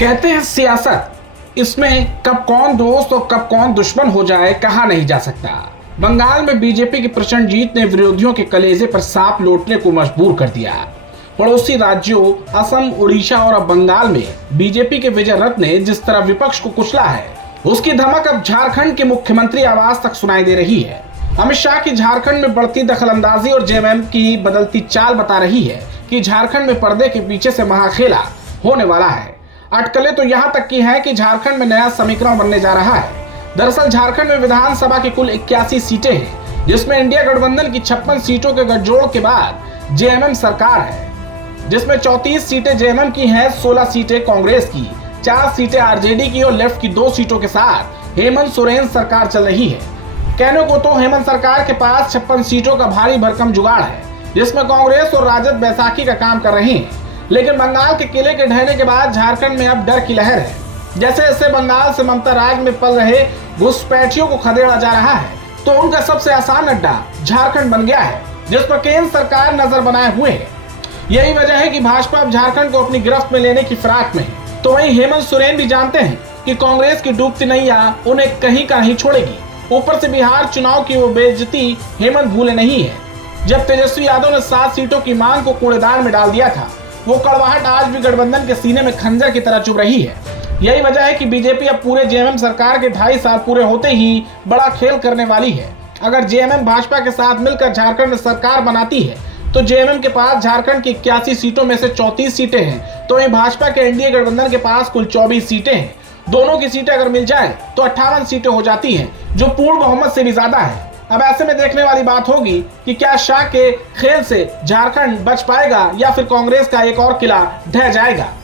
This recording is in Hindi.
कहते हैं सियासत, इसमें कब कौन दोस्त और कब कौन दुश्मन हो जाए कहा नहीं जा सकता। बंगाल में बीजेपी की प्रचंड जीत ने विरोधियों के कलेजे पर सांप लौटने को मजबूर कर दिया। पड़ोसी राज्यों असम, उड़ीसा और अब बंगाल में बीजेपी के विजय रथ ने जिस तरह विपक्ष को कुचला है, उसकी धमक अब झारखंड के मुख्यमंत्री आवास तक सुनाई दे रही है। अमित शाह की झारखंड में बढ़ती दखलंदाजी और जेएमएम की बदलती चाल बता रही है कि झारखंड में पर्दे के पीछे से महाखेला होने वाला है। अटकलें तो यहाँ तक की हैं कि झारखंड में नया समीकरण बनने जा रहा है। दरअसल झारखंड में विधानसभा की कुल 81 सीटें हैं, जिसमें इंडिया गठबंधन की 56 सीटों के गठजोड़ के बाद जेएमएम सरकार है, जिसमें 34 सीटें जेएमएम की हैं, 16 सीटें कांग्रेस की, 4 सीटें आरजेडी की और लेफ्ट की 2 सीटों के साथ हेमंत सोरेन सरकार चल रही है। कहने को तो हेमंत सरकार के पास 56 सीटों का भारी भरकम जुगाड़ है, जिसमें कांग्रेस और राजद बैसाखी का काम कर रहे हैं। लेकिन बंगाल के किले के ढहने के बाद झारखंड में अब डर की लहर है। जैसे जैसे बंगाल से ममता राज में पल रहे घुसपैठियों को खदेड़ा जा रहा है, तो उनका सबसे आसान अड्डा झारखंड बन गया है, जिस पर केंद्र सरकार नजर बनाए हुए है। यही वजह है कि भाजपा अब झारखंड को अपनी गिरफ्त में लेने की फिराक में है। तो वहीं हेमंत सोरेन भी जानते हैं कि कांग्रेस की डूबती नैया उन्हें कहीं का नहीं छोड़ेगी। ऊपर से बिहार चुनाव की वो बेइज्जती हेमंत भूले नहीं है। जब तेजस्वी यादव ने 7 सीटों की मांग को कूड़ेदान में डाल दिया था, वो कड़वाहट आज भी गठबंधन के सीने में खंजर की तरह चुभ रही है। यही वजह है कि बीजेपी अब पूरे जेएमएम सरकार के 2.5 साल पूरे होते ही बड़ा खेल करने वाली है। अगर जेएमएम भाजपा के साथ मिलकर झारखंड में सरकार बनाती है, तो जेएमएम के पास झारखंड की 81 सीटों में से 34 सीटें हैं, तो वहीं भाजपा के एनडीए गठबंधन के पास कुल 24 सीटें हैं। दोनों की सीटें अगर मिल जाए तो 58 सीटें हो जाती हैं, जो पूर्ण बहुमत से भी ज्यादा है। अब ऐसे में देखने वाली बात होगी कि क्या शाह के खेल से झारखंड बच पाएगा या फिर कांग्रेस का एक और किला ढह जाएगा।